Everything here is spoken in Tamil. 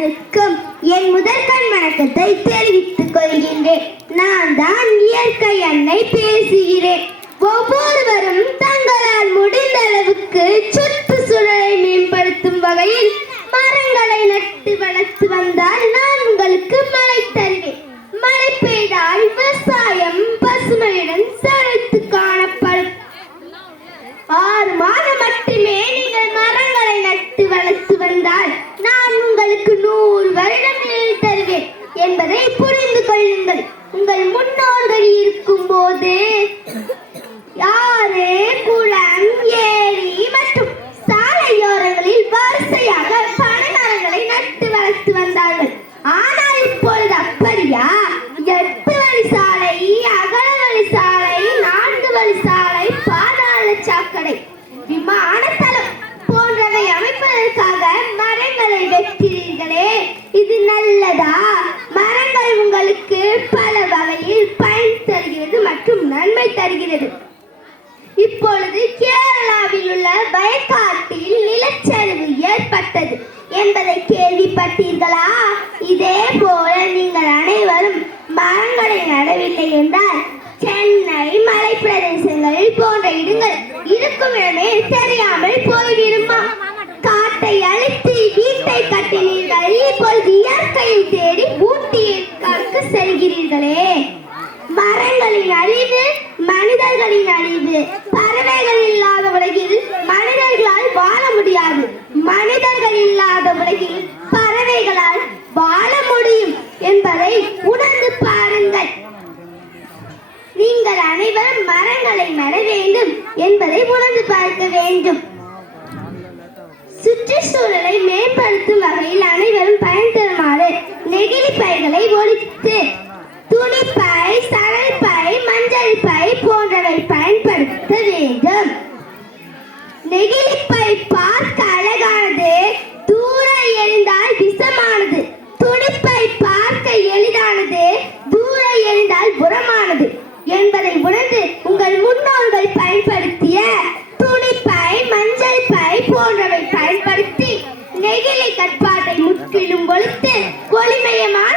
நிற்கும் என் முதற்கண் வணக்கத்தை தெரிவித்துக் கொள்கின்றேன். நான் தான் இயற்கை அன்னை பேசுகிறேன். ஒவ்வொருவரும் தங்களால் முடிந்த அளவுக்கு சுற்றுச்சூழலை மேம்படுத்தும் வகையில் மரங்களை நட்டு வளர்த்து வந்தால் நான் உங்களுக்கு மழை தருவேன். மழை பெய்தால் விவசாயம் பசுமையுடன் செழித்து காணப்படும். 6 மாதம் மட்டுமே நீங்கள் மரங்களை நட்டு வளர்த்து வந்தால் நான் உங்களுக்கு 100 வருடம் நிழல் தருவேன் என்பதை புரிந்து கொள்ளுங்கள். உங்கள் முன்னோர்கள் இருக்கும் போது ஆறு, குளம், ஏரி மற்றும் சாலையோரங்களில் வரிசையாக பனை மரங்களை நட்டு வளர்த்து வந்தார்கள். ஆனால் இப்பொழுது அப்படியா? 8 வழி சாலை, அகல வழி சாலை, 4 வழி சாலை, பாதாள சாக்கடை, விமான தளம் போன்றவை அமைப்பதற்காக மரங்களை வெட்டுகிறீர்களே, இது நல்லதா? மரங்கள் உங்களுக்கு பல வகையில் பயன் தருகிறது மற்றும் நன்மை தருகிறது. இப்பொழுது கேரளாவில் உள்ள வயக்காட்டில் நிலச்சரிவு ஏற்பட்டது என்பதை கேள்விப்பட்டீர்களா? இதே போல நீங்கள் அனைவரும் மரங்களை நடவில்லை என்றால் சென்னை மலை பிரதேசங்களில் போன்ற இடங்கள் இருக்கும் இடமே தெரியாமல் போய்விடுமா? காட்டை அழித்து வீட்டை கட்டினீர்கள், இப்பொழுது இயற்கையை தேடி ஊட்டிக்கு செல்கிறீர்களே. மரங்களின் அழிவு மனிதர்களின் அழிவு. பறவைகள் இல்லாத உலகில் மனிதர்களால் வாழ முடியாது. மனிதர்கள் இல்லாத உலகில் பறவைகளால் வாழ முடியும் என்பதை உணர்ந்து பாருங்கள். நீங்கள் அனைவரும் மரங்களை நட வேண்டும் என்பதை உணர்ந்து பார்க்க வேண்டும். சுற்றுச்சூழலை மேம்படுத்தும் வகையில் அனைவரும் பயன் தருமாறு நெகிழி பைகளை ஒழித்து துணிப்பை, சணல் பை, மஞ்சள் பை போன்றவை பயன்படுத்த வேண்டும். நெகிழிப்பை பார்க்க அழகானது, தூர எறிந்தால் விஷமானது. துணிப்பை பார்க்க எளிதானது, தூர எறிந்தால் புறமானது என்பதை உணர்ந்து உங்கள் முன்னோர்கள் பயன்படுத்திய துணிப்பை, மஞ்சள் பை போன்றவை பயன்படுத்தி நெகிழி கட்பாட்டை முற்றிலும் ஒழித்து ஒளிமயமான